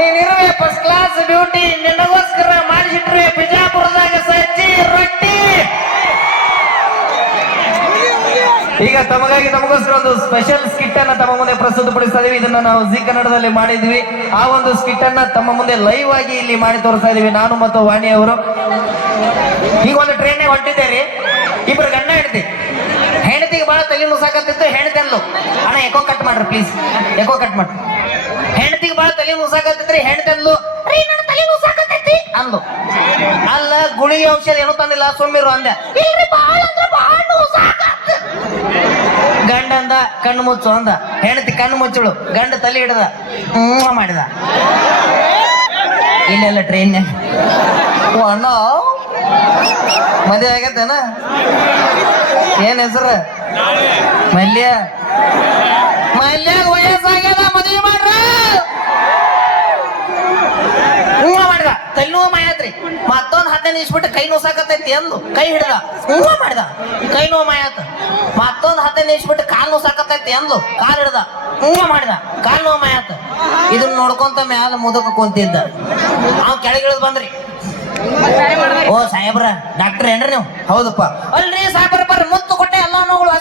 ನೀನಿರುವೆ first class beauty ನಿನಗೋಸ್ಕರ ಮಾಡಿಸಿಟ್ರೆ ಬಿಜಾಪುರದಾಗ ಸಜ್ಜಿ, ರೊಟ್ಟಿ. ಈಗ ತಮಗಾಗಿ ನಮಗೋಸ್ಕರ ಒಂದು ಸ್ಪೆಷಲ್ ಸ್ಕಿಟ್ ಅನ್ನ ತಮ್ಮ ಮುಂದೆ ಪ್ರಸ್ತುತಪಡಿಸ್ತಾ ಇದೀವಿ. ಇದನ್ನ ನಾವು ಜಿ ಕನ್ನಡದಲ್ಲಿ ಮಾಡಿದ್ವಿ. ಆ ಒಂದು ಸ್ಕಿಟ್ ಅನ್ನ ತಮ್ಮ ಮುಂದೆ ಲೈವ್ ಆಗಿ ಇಲ್ಲಿ ಮಾಡಿ ತೋರಿಸ್ತಾ ಇದೀವಿ. ನಾನು ಮತ್ತು ವಾಣಿ ಅವರು ಈಗ ಒಂದು ಟ್ರೈನ್ ಹೊಂಟಿದ್ದೇರಿ. ಇಬ್ರು ಗಂಡ ಹೆಂಡತಿ. ಹೆಂಡತಿಗೆ ಬಹಳ ತಲೆ ಮುಸಾಕತ್ತಿತ್ತು ಅಂದ್ಲು ಅಣ್ಣ ಎಕೋ ಕಟ್ ಮಾಡ್ರಿ ಪ್ಲೀಸ್ ಎಕೋ ಕಟ್ ಮಾಡ್ರಿ. ಹೆಂಡತಿಗೆ ಬಹಳ ತಲೆ ನುಸಾಕತ್ತಿತ್ರಿ ಹೆಂಡತಿ ಅಂದ್ಲು ರೀ ನನ್ನ ತಲೆ ಅಂದ್ಲು ಅಲ್ಲ ಗುಳಿ ಔಷಧ ಏನೂ ತಂದಿಲ್ಲ ಸುಮ್ಮಿರು ಅಂದೆ. ಇಲ್ರಿ ಅಂದ್ರೆ ಗಂಡ ಅಂದ ಕಣ್ಣು ಮುಚ್ಚು ಅಂದ. ಹೆಂಡತಿ ಕಣ್ಣು ಮುಚ್ಚಳು. ಗಂಡ ತಲೆ ಹಿಡ್ದ. ಹ್ಞೂ ಮಾಡಿದ. ಇಲ್ಲೆಲ್ಲ ಟ್ರೈನ್ ಅಣ್ಣ. ಮದುವೆ ಆಗತ್ತೇನ ಏನ್ ಹೆಸರು? ಮಲ್ಯ. ಮಲ್ಯ ವಯಸ್ಸಾಗ್ಯದ, ಮದುವೆ ಮಾಡ್ರ. ಹೂವ ಮಾಡಿದ. ತಲೆನೋವು ಮಾಯಾತ್ರಿ ಮತ್ತೊಂದ್ ಹದಿನೈದು ನಿಮಿಷ ಕೈ ನೋಸಾಕತೈತಿ ಅಂದು ಕೈ ಹಿಡ್ದ. ಹೂವ ಮಾಡ್ದ. ಕೈ ನೋವು ಮಾಯಾತ. ಮತ್ತೊಂದ್ ಹದಿನೈದು ನಿಮಿಷ ಬಿಟ್ಟು ಕಾಲ್ ನೋಸಾಕತೈತಿ ಅಂದು ಕಾಲ್ ಹಿಡ್ದ. ಹೂವ ಮಾಡ್ದ. ಕಾಲ್ ನೋವು ಮಾಯಾತ. ಇದನ್ನ ನೋಡ್ಕೊಂತ ಮ್ಯಾಲ ಮುದಕ ಕುಂತಿದ್ದ. ಅವ್ ಕೆಳಗಿಳಿದ್ ಬಂದ್ರಿ. ಓ ಸಾಹೇಬ್ರ, ಡಾಕ್ಟರ್ ಏನ್ರಿ ನೀವು? ಹೌದಪ್ಪ. ಅಲ್ರಿ ಸಾಹೇಬ್ರ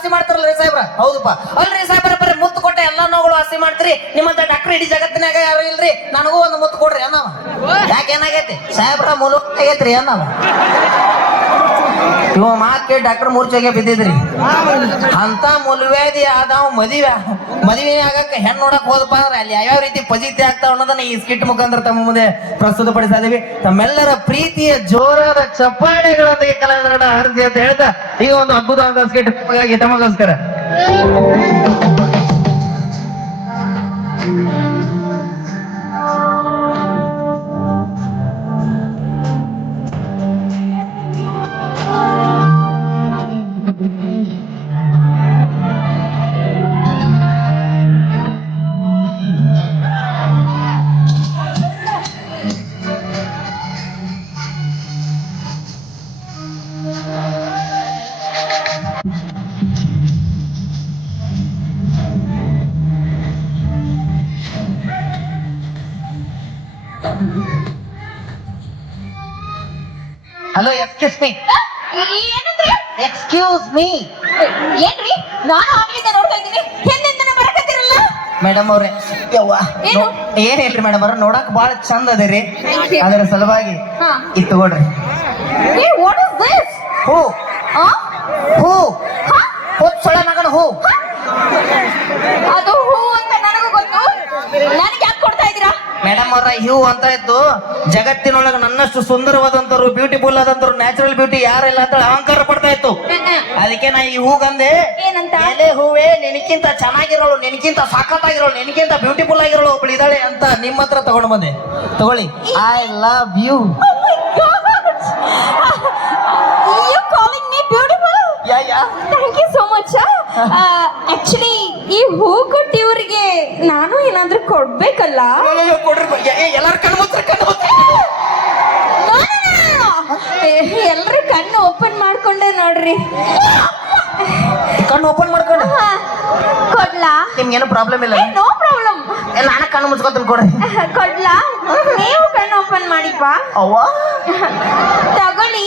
ವಾಸಿ ಮಾಡ್ತಾರಲ್ರಿ ಸಾಹೇಬ್ರ? ಹೌದಪ್ಪ. ಅಲ್ರಿ ಸಾಹೇಬ್ರ ಬರ್ರಿ ಮುತ್ತು ಕೊಟ್ಟೆ ಎಲ್ಲಾ ನೋವುಗಳು ವಾಸಿ ಮಾಡ್ತೀರಿ. ನಿಮ್ಮಂತ ಡಾಕ್ಟರ್ ಇಡೀ ಜಗತ್ತಿನಾಗ ಯಾರು ಇಲ್ರಿ? ನನಗೂ ಒಂದು ಮುತ್ತು ಕೊಡ್ರಿ ಅನ್ನವ. ಯಾಕೆ ಏನಾಗೈತಿ? ಸಾಹೇಬ್ರ ಮುಲು ಆಗೈತ್ರಿ ಅನ್ನವ. ಇವ ಮಾತ್ ಡಾಕ್ಟರ್ ಮೂರ್ಛೆಗೆ ಬಿದ್ದಿದ್ರಿ. ಅಂತ ಮುಲ್ವೇದಿ ಆದವ್, ಮದುವೆ ಮದುವೆ ಆಗಕ್ಕೆ ಹೆಣ್ಣು ನೋಡಕ್ ಹೋದಪ್ಪ ಅಂದ್ರೆ ಅಲ್ಲಿ ಯಾವ್ಯಾವ ರೀತಿ ಫಜೀತಿ ಆಗ್ತಾವ ಅನ್ನೋದನ್ನ ಈ ಸ್ಕಿಟ್ ಮುಖಾಂತರ ತಮ್ಮ ಮುಂದೆ ಪ್ರಸ್ತುತಪಡಿಸ್ತಾ ಇದೀವಿ ತಮ್ಮೆಲ್ಲರ ಪ್ರೀತಿಯ ಜೋರಾದ ಚಪ್ಪಾಳೆಗಳೊಂದಿಗೆ ಕಲಾವಿದರನ್ನ ಹರಿಸಿ ಅಂತ ಹೇಳ್ತಾ ಈಗ ಒಂದು ಅದ್ಭುತವಾದ skit ತಮಗೋಸ್ಕರ hello excuse me excuse me ಏನ್ರಿ? ನಾನು ಆಗ್ಲಿಂದ ನೋಡ್ತಾ ಇದ್ದೀನಿ. ಹಿಂದಿಂದನೇ ಬರಕತ್ತಿರಲ್ಲ? ಮೇಡಮ್ ಅವ್ರೆ ಯವ್ವ ಏನು? ಏನ್ ಏನಿಲ್ರಿ ಮೇಡಮ್ ಅವ್ರ ನೋಡಕ್ ಬಾಳ ಚಂದ ಅದೇರಿ Thank you. ಅದರ ಸಲುವಾಗಿ ಹಾ. ಇದು ತಗೊಳ್ರಿ. ಏ ವಾಟ್ ಇಸ್ ದಿಸ್ ಹೂ ಆ ಹೂ ಹೊಚ್ಚೊಳ ಮಗನ ಹೂ ಅದು ಹೂ ಅಂತ ನನಗೂ ಗೊತ್ತು ನನಗೆ ಯಾಕೆ ಕೊಡ್ತಾ ಇದ್ದೀರಾ ಮೇಡಮ್ ಇವು ಹೂ ಅಂತ ಇತ್ತು ಜಗತ್ತಿನೊಳಗ ನನ್ನಷ್ಟು ಸುಂದರವಾದಂತವ್ರು ಬ್ಯೂಟಿಫುಲ್ ಆದಂತವ್ರು ನ್ಯಾಚುರಲ್ ಬ್ಯೂಟಿ ಯಾರಿಲ್ಲ ಅಂತ ಅಹಂಕಾರ ಪಡ್ತಾ ಇತ್ತು. ಅದಕ್ಕೆ ನಾ ಈ ಹೂಗಂದೆ? ಎಲೆ ಹೂವೇ ನಿನಕ್ಕಿಂತ ಚೆನ್ನಾಗಿರೋಳು ನಿನಕ್ಕಿಂತ ಸಾಕತ್ತಾಗಿರೋಳು ನಿನಕ್ಕಿಂತ ಬ್ಯೂಟಿಫುಲ್ ಆಗಿರೋಳು ಒಬ್ಳು ಇದ್ದಾಳೆ ಅಂತ ನಿಮ್ಮ ಹತ್ರ ತಗೊಂಡು ಬಂದೆ. ತಗೊಳ್ಳಿ. I love you yeah yeah thank you so much actually ಈ ಹೂ ಕೊಟ್ಟು ಇವ್ರಿಗೆ ನಾನು ಏನಾದ್ರೂ ಕೊಡ್ಬೇಕಲ್ಲ? ಅಯ್ಯೋ, ಕೊಡ್ರಿ ಬ- ಎ- ಎ- ಎಲ್ಲಾರ್ ಕಣ್ಣು ಮುಚ್ಚ್ರಿ, ಕಣ್ಣು ಮುಚ್ಚ್ರಿ. ಎಲ್ರು ಕಣ್ಣು ಓಪನ್ ಮಾಡ್ಕೊಂಡೆ ನೋಡ್ರಿ. ಕಣ್ಣು ಓಪನ್ ಮಾಡ್ಕೊಂಡು? ಹಾ, ಕೊಡ್ಲಾ? ನಿಮ್ಗೇನು ಪ್ರಾಬ್ಲಮ್ ಇಲ್ಲ? ನೋ ಪ್ರಾಬ್ಲಮ್ ಏ, ನಾನೇ ಕಣ್ಣು ಮುಚ್ಕೊತೀನಿ ಕೊಡ್ರಿ. ಕೊಡ್ಲಾ? ನೀವು ಕಣ್ಣು ಓಪನ್ ಮಾಡಿಪ್ಪ ಅವ್ವ? ತಗೊಳ್ಳಿ.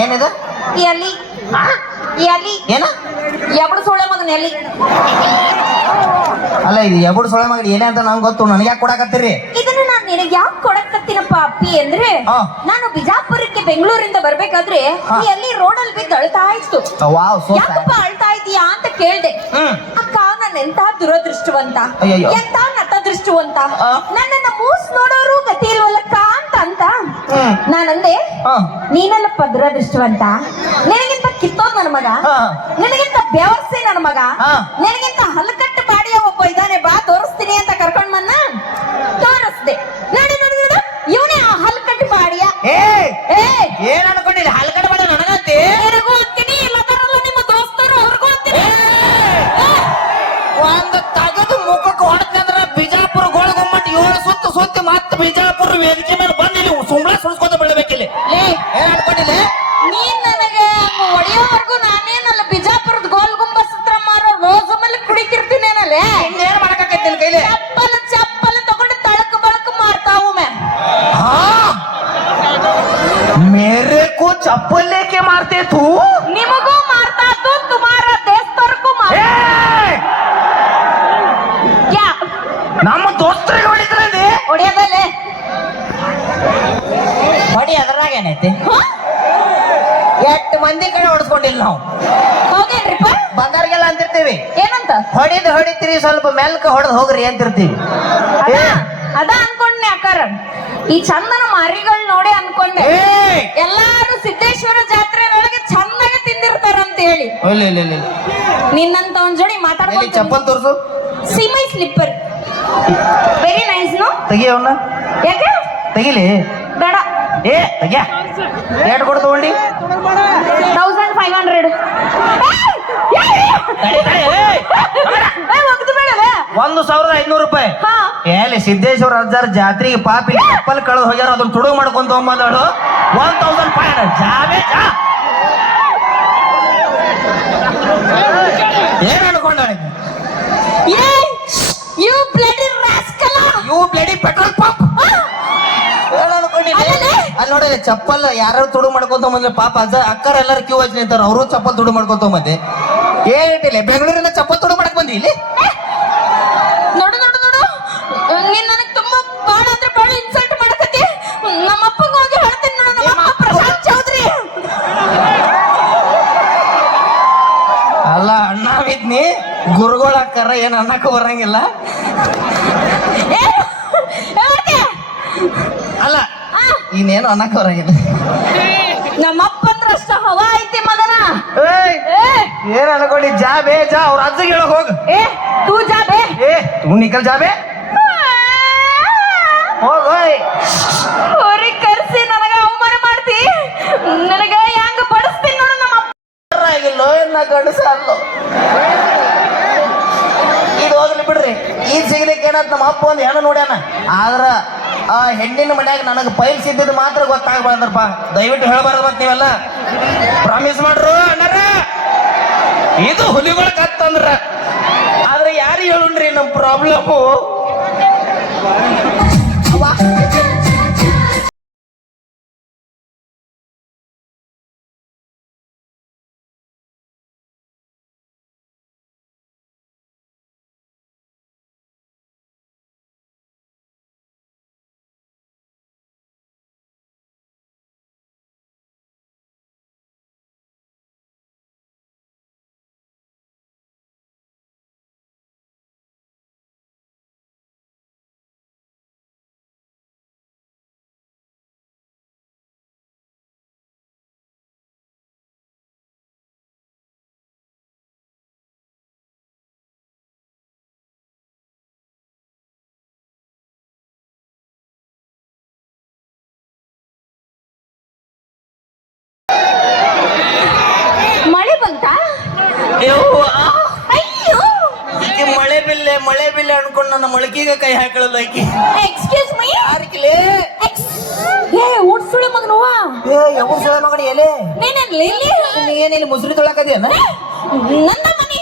ಏನಿದು? ಎಲಿ. ಆ? ಎಲಿ. ಏನ? ಎಬಡು ಸೊಳ್ಳೆ ಮಗನ ಎಲಿ ಅಲ್ಲ ಇದು ಎಬಡ ಸೊಳೆ ಮಗನ ಏನೇ ಅಂತ ನಂಗೆ ಗೊತ್ತು. ನನಗೆ ಯಾಕೆ ಕೊಡಕತ್ತೀರಿ? ಇದನ್ನ ನಾನು ನಿನಗೆ ಯಾಕೆ ಕೊಡಕತ್ತೀನಪ್ಪ ಅಪ್ಪಿ ಅಂದ್ರೆ ಹಾ. ನಾನು ಬಿಜಾಪುರಕ್ಕೆ ಬೆಂಗಳೂರಿಂದ ಬರ್ಬೇಕಾದ್ರೆ ನೀ ಈ ಎಲ್ಲಿ ರೋಡಲ್ಲಿ ಬಿದ್ದು ಅಳ್ತಾ ಇತ್ತು. ವಾವ್ ಸೋ ಯಾಕಪ್ಪ ಅಳ್ತಾ ಇದೀಯಾ ಅಂತ ಕೇಳ್ದೆ. ಹ್ಮ್. ಅಕ್ಕ ನಾನು ಎಂತ ದುರದೃಷ್ಟವಂತ? ಅಯ್ಯಯ್ಯೋ. ಎಂತ ನತದೃಷ್ಟವಂತ? ಆ. ನನ್ನನ್ನ ಮೂಸ್ ನೋಡೋರು ಗತಿ ಇಲ್ವಲ್ಲಕ್ಕ? ಅಂತ. ನಾನಂದೆ. ನೀನಲ್ಲಪ್ಪ ದುರದೃಷ್ಟವಂತ ನಿನಗಿಂತ ಕಿತ್ತೋದ್ ನನ್ನ ಮಗ. ನಿನಗಿಂತ ಬೆವರ್ಸಿ ನನ್ನ ಮಗ. ನಿನಗಿಂತ ಹಲಕಟ್ಟು ಮಾರ್ತೆ ತೂ ನಿಮಗೂ ಮಾರ್ತಾತು ತುಮಾರ ದೇಸ್ತರ್ಗೂ ಮಾರ್ ಕ್ಯಾ ನಮ್ಮ ದೋಸ್ತರಿಗೆ ಹೊಡಿದ್ರೆ ಹೊಡಿಯೋದಲ್ಲೇ? ಹೊಡಿ ಅದ್ರಾಗ ಏನೈತಿ? ಎಟ್ಟು ಮಂದಿ ಕಡೆ ಹೊಡ್ಸ್ಕೊಂಡಿಲ್ಲ ನಾವು? ಹೋಗೇನ್ರಿಪ್ಪ ಬಂಗಾರಿಗೆಲ್ಲ ಅಂತಿರ್ತೀವಿ. ಏನಂತ? ಹೊಡಿದ್ ಹೊಡಿತೀರಿ ಸ್ವಲ್ಪ ಮೆಲ್ಕ ಹೊಡೆದ್ ಹೋಗ್ರಿ ಅಂತಿರ್ತೀವಿ. ಅದ ಅದ ಅನ್ಕೊಂಡ್ನೆ ಅಕ್ಕಾರ ಈ ಚಂದನ ಮರಿಗಳು ನೋಡಿ ಅನ್ಕೊಂಡೆ! ಎಲ್ಲಾರು ಸಿದ್ದೇಶ್ವರ ಜಾತ್ರೆ ಒಳಗೆ ಚಂದಾಗ ತಿಂದಿರ್ತಾರಂತ ಹೇಳಿ ನಿನ್ನಂತ ಒಂದ್ ಜೋಡಿ ಮಾತಾಡಿ ಚಪ್ಪಲ್ ತೋರಿಸು ಸಿಮೈ ಸ್ಲಿಪ್ಪರ್ ವೆರಿ ನೈಸ್ ನೋ ತೆಗಿ ಅವನ್ನ ಯಾಕೆ ತೆಗಿಲಿ ಬೇಡ ಏ ತೆಗಿಯ ರೇಟ್ ಕೊಡು ತೌಸಂಡ್ ಫೈವ್ ಹಂಡ್ರೆಡ್ ಒಂದು ಸಾವಿರದ ಐನೂರು ರೂಪಾಯಿ ಹಾ ಎಲ್ಲಿ ಸಿದ್ದೇಶ್ವರ ಅಜ್ಜಾರ್ ಜಾತ್ರೆಗೆ ಪಾಪಿ ಚಪ್ಪಲ್ ಕಳೆದು ಹೋಗ್ಯಾರ ಅದನ್ನ ತುಡು ಮಾಡ್ಕೊಂತ ತೊಗೊಂಬಂದಳು ಒನ್ ತೌಸಂಡ್ ಫೈವ್ ಹಂಡ್ರೆಡ್ ಜಾಬೆ ಜಾ ಏನ್ ಅನ್ಕೊಂಡಾಳೆ ಯು ಬ್ಲಡಿ ರಾಸ್ಕಲ ಇವು ಬ್ಲಡಿ ಪೆಟ್ರೋಲ್ ಪಂಪ್? ಅಲ್ಲಿ ನೋಡಿ ಚಪ್ಪಲ್ ಯಾರು ತುಡು ಮಾಡ್ಕೊಂತ ಬಂದ್ರೆ ಪಾಪ ಅಜ್ಜ ಅಕ್ಕರ ಎಲ್ಲರೂ ಕ್ಯೂ ಹಚ್ಚಿ ನಿಂತಾರ ಅವರು ಚಪ್ಪಲ್ ತುಡು ಮಾಡ್ಕೊಂತ ಬಂದೆ. ಏನಿಲ್ಲ ಬೆಂಗಳೂರಿಂದ ಚಪ್ಪಲ್ ತುಡು ಮಾಡಕ್ ಬಂದಿ ಇಲ್ಲಿ ನೋಡು ನೋಡು ನೋಡು ನೀನ್ ನನಗ್ ತುಂಬಾ ಬಾಳ ಅಂದ್ರೆ ಬಾಳ ಇನ್ಸಲ್ಟ್ ಮಾಡಕತ್ತಿ ನಮ್ಮ ಅಪ್ಪಂಗ ಹೋಗಿ ಹೇಳ್ತೀನಿ ನೋಡು ನಮ್ಮ ಅಪ್ಪ ಪ್ರಶಾಂತ್ ಚೌಧರಿ ಅಲ್ಲ ಅಣ್ಣ ಬಿದ್ನಿ ಗುರುಗಳ ಕರ ಏನ್ ಅನ್ನಕ್ಕ ಬರಂಗಿಲ್ಲ. ಅಲ್ಲ ಇನ್ನೇನು ಅನ್ನಕ ಬರಂಗಿಲ್ಲ. ನಮ್ಮಪ್ಪ ಅಂದ್ರೆ ಅಷ್ಟ ಹವಾ ಐತಿ ಮಗನ. ಏನ್ ಅನ್ಕೊಂಡಿ ಜಾ ಬೇ ಜಾ ಅವ್ರ ಅಜ್ಜಗೆ ಹೇಳಕ್ ಹೋಗ. ಏ ತೂ ಜಾ ಬೇ. ಏ ತೂ ನಿಕಲ್ ಜಾ ಬೇ. ಹೋಗ್ ಹೋಯ್. ಅವ್ರಿಗೆ ಕರ್ಸಿ ನನಗ ಅವಮಾನ ಮಾಡ್ತಿ. ನನಗ ಹೆಂಗ ಬಡಿಸ್ತೀನಿ ನೋಡು ನಮ್ಮ ಅಪ್ಪ ಆಗಿಲ್ಲೋ ನಾ ಗಂಡಸ ಅಲ್ಲೋ ಇದು ಹೋಗ್ಲಿ ಬಿಡ್ರಿ ಈಗ ಸಿಗ್ಲಿಕ್ಕೆ ಏನಂತ ನಮ್ಮ ಅಪ್ಪ ಒಂದು ಹೆಣ್ಣು ನೋಡ್ಯಾನ. ಆದ್ರ ಆ ಹೆಣ್ಣಿನ ಮನ್ಯಾಗ ನನಗೆ ಪೈಲ್ಸ್ ಇದ್ದಿದ್ದು ಮಾತ್ರ ಗೊತ್ತಾಗ್ಬಾರ್ದಪ್ಪ. ದಯವಿಟ್ಟು ಹೇಳ್ಬಾರ್ದು ಮತ್ತೆ ನೀವೆಲ್ಲ. ಪ್ರಾಮಿಸ್ ಮಾಡ್ರು ಅಣ್ಣರ. ಇದು ಹುಲಿಗಳ ಕತ್ತಂದ್ರ. ಆದ್ರೆ ಯಾರು ಹೇಳುಣ್ರಿ ನಮ್ಮ ಪ್ರಾಬ್ಲಮು ಅಯ್ಯೋ. ಈಕೆ ಮಳೆ ಬಿಲ್ಲೆ ಮಳೆ ಬಿಲ್ಲೆ ಅನ್ಕೊಂಡು ನನ್ನ ಮೊಳಕಿಗೆ ಕೈ ಹಾಕಳಲ್ಲ ಆಕಿ ಎಕ್ಸ್ಕ್ಯೂಸ್ ಮೀ ಯಾರಿಕಿಲೆ ಏ ಉಡ್ಸುಳಿ ಮಗನವ್ವ ಏ ಯಾವ ಸಲ ಮಗಡಿ ಎಲೆ? ನೀನೇನ್ ಲಿಲ್ಲಿ? ನೀ ಏನಿಲ್ಲ ಮುಸುರಿ ತೊಳಕದೇನ ನನ್ನ ಮನಿ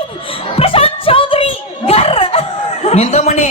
ಪ್ರಶಾಂತ್ ಚೌಧರಿ ಗರ್ನಿಂದ ಮನಿ.